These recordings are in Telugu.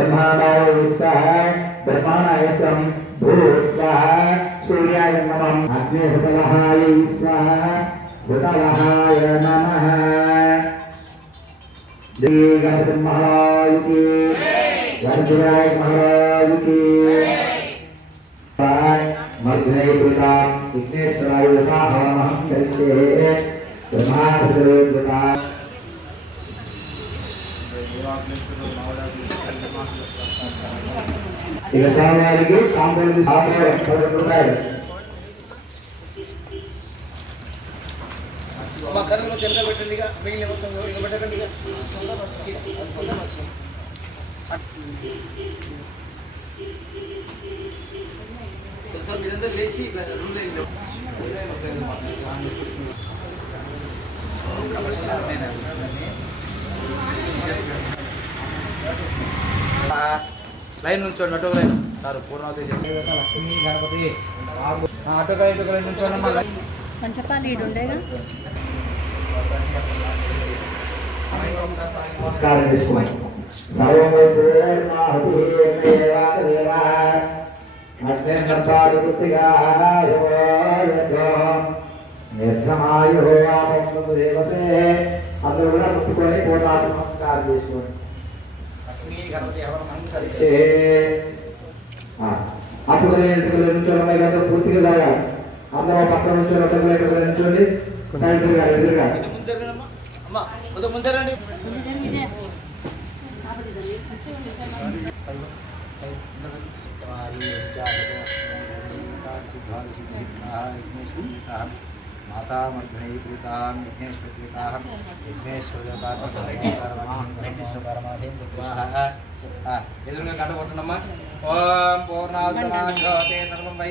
ब्रह्माणाय स्वाहा ब्रह्माणाय स्वं भू सूर्याय नमः। अग्निहृतलहाय स्वाहा हृतलहाय नमः। देवब्रह्माय के, गर्भराय महाराज के। मध्यै कृता विघ्नेश्वराय कृता भवमहं दर्शये ब्रह्मा ఇక స్వామివారికి కాంపౌండ్ పదకొండు రూపాయలు మా కర్రలో పెట్టండి ఇక మిగిలిన మొత్తం ఇక పెట్టకండి ఇక. మీరందరూ లేచి ఇట్లా దగ్గర లైన్ నుంచోండి అటో లైన్. సార్ పూర్ణవతి లక్ష్మీ గణపతి అటో లైన్ ఇటో లైన్ నుంచోండి నమస్కారం చేసుకోండి దేవసే. అందరూ కూడా ముట్టుకొని కోటాలు నమస్కారం చేసుకోండి. అప్పుడు నుంచోని అందరూ పూర్తిగా జరగాలి అందరూ పక్కన నుంచొని అటుకులు ఇటుకులు నుంచోండి సైన్స్ గారు ఎదురుగా. ముందరండి అమ్మా కొంచెం ముందరండి ఎదురుగా గంట కొట్టండమ్మా ఓం పూర్ణావతి సర్వం వై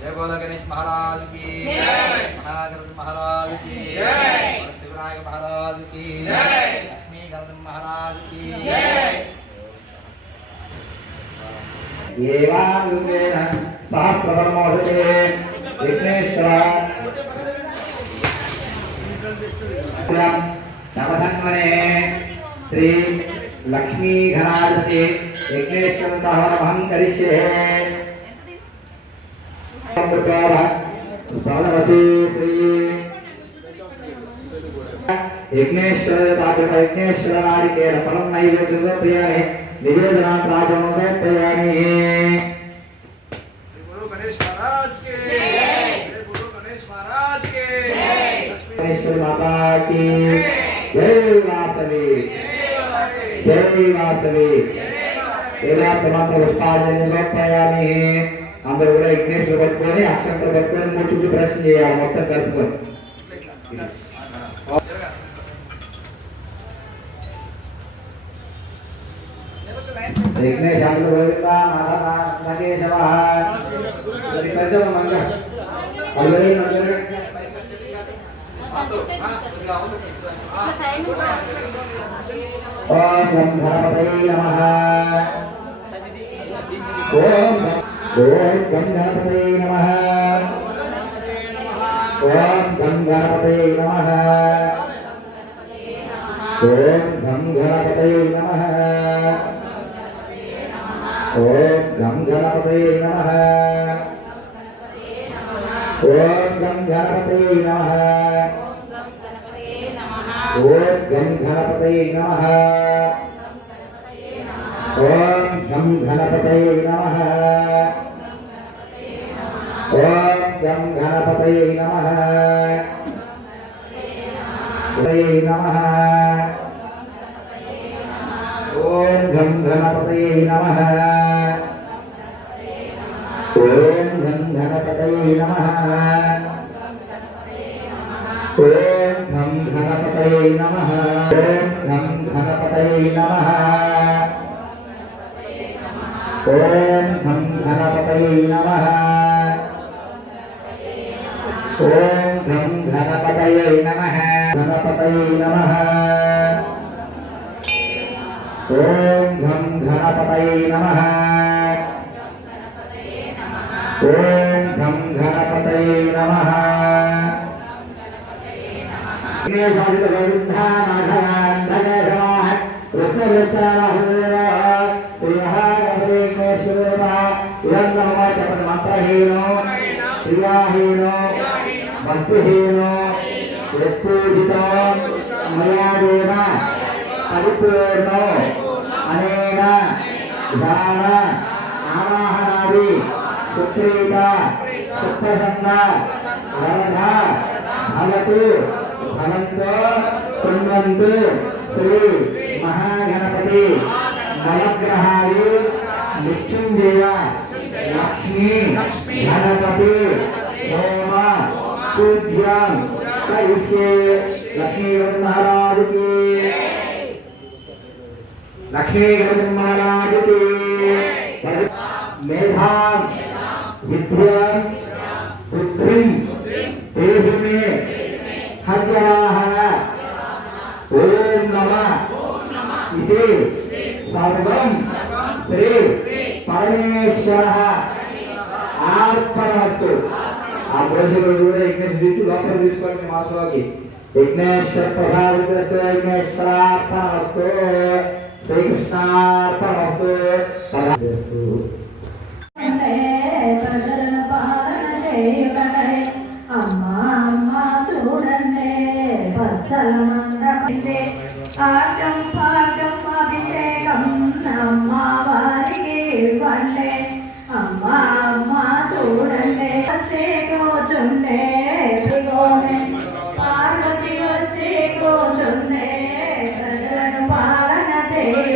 जय बोला गणेश महाराज की जय। महागणेश महाराज की जय। शिवराय महाराज की जय। लक्ष्मी गणेश महाराज की जय। श्री लक्ष्मी घनाधिपति विघ्नेश्वर सहवरभं करिष्ये। स्मरणमसि श्री यज्ञेश्वर तापक यज्ञेश्वर नारिकेल फलं नैवेद्य स्वप्रियाणि निवेदनां राजवंशे प्रियाणि माता की जय वासवी जय वासवी तेरा प्रमात्र पुष्पाजलि समर्पयामि అందరూ కూడా విఘ్నేశ్వరు పట్టుకొని అక్షంతలు పట్టుకొని మూడు చుట్టూ ప్రశ్న చేయాలి మొత్తం కలుపుకొని విఘ్నేశ అందరూ గోవింద మాధవ నగేశవ అది ప్రజల మంగ అందరూ అందరూ ఓం గం గణపతై నమః ఓం ఓం గం గణపతై నమః. ఓం గం గణపతై నమః. ఓం గం గణపతై నమః. ఓం గం గణపతయే నమః. ఓం గం నమ. ఓం గం నమ. ఓం గం నమ. ఓం గం గణపతయే నమః పతయే నమః ఓం గం గణపతయే నమః ఓం గం గణపతయే నమః ఓం గం గణపతయే నమః ఓం గం గణపతయే నమః ఓం గం గణపతయే నమః గణపతయే నమ గణపతయే నమ ఓం ఘం గణపతయే నమ ఓం గం గణపతయే నమః క్రియాహీనో భక్తిహీనో పూజితో మయాదేవ పరిపూర్ణో అనేన దాన ఆవాహనాది సుప్రీత సుప్రసన్న వరద భవతు భవంతో శృణ్వంతు శ్రీ మహాగణపతి నవగ్రహాది మృత్యుంజయ లక్ష్మీ గణపతి హోమ పూజ్యం आयुष्य लक्ष्मी महाराज की लक्ष्मी महाराज की मेधा विद्या बुद्धि तेज में हर ओम नमः। इति सर्वं श्री परमेश्वरः। आर्पणमस्तु। ఆ పురుషులు కూడా యజ్ఞేశ్వర తీసు లోపల తీసుకోండి మాసలోకి యజ్ఞేశ్వర ప్రసాదిస్తూ యజ్ఞేశ్వరార్పణమస్తు శ్రీకృష్ణార్పణమస్తు. పరమస్తు ప్రజలను పాలన చేయుటకై అమ్మా అమ్మా చూడండి పచ్చల మందపిందే ఆటం உடனே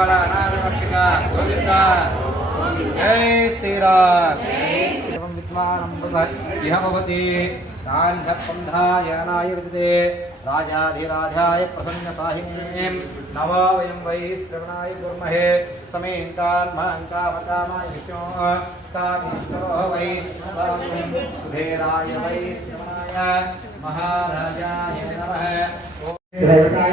रखवाड़ा प्रसन्न रक्षिका, गोविंदा। जय नवा वै श्रवणाय कुर्महे समेङ्कान्महङ्कामकामाय विष्णो ताभिष्करो वै सुधेराय वै श्रवणाय महाराजाय नमः। देवताय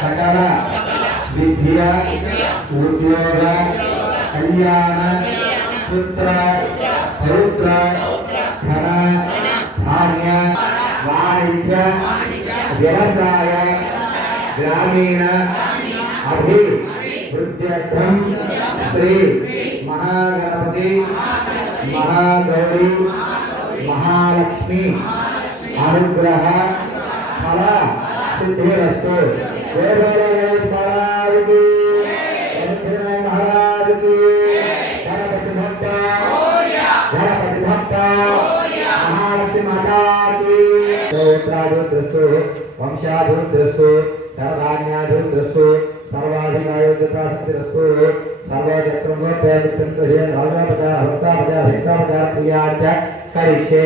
సకల విద్య ఉద్యోగ కళ్యాణ పుత్ర పౌత్ర ధన ధాన్య వాణిజ్య వ్యవసాయ గ్రామీణ అభివృద్ధ్యర్థం శ్రీ మహాగణపతి మహాగౌరి మహాలక్ష్మి అనుగ్రహ ఫల సిద్ధిరస్తు. జయ జయ గణేష్ మహారాజుకి వెంకటరమణ మహారాజుకి గణపతి భక్త గణపతి భక్త మహాలక్ష్మి మాతాకి స్తోత్రాభివృద్ధిస్తు వంశాభివృద్ధిస్తు ధనధాన్యాభివృద్ధిస్తు సర్వాధికాయోగ్యతాశక్తిరస్తు సర్వచక్రం సమర్పయామి రాజాపచార భక్తాపచార శక్తాపచార ప్రియాచ కరిష్యే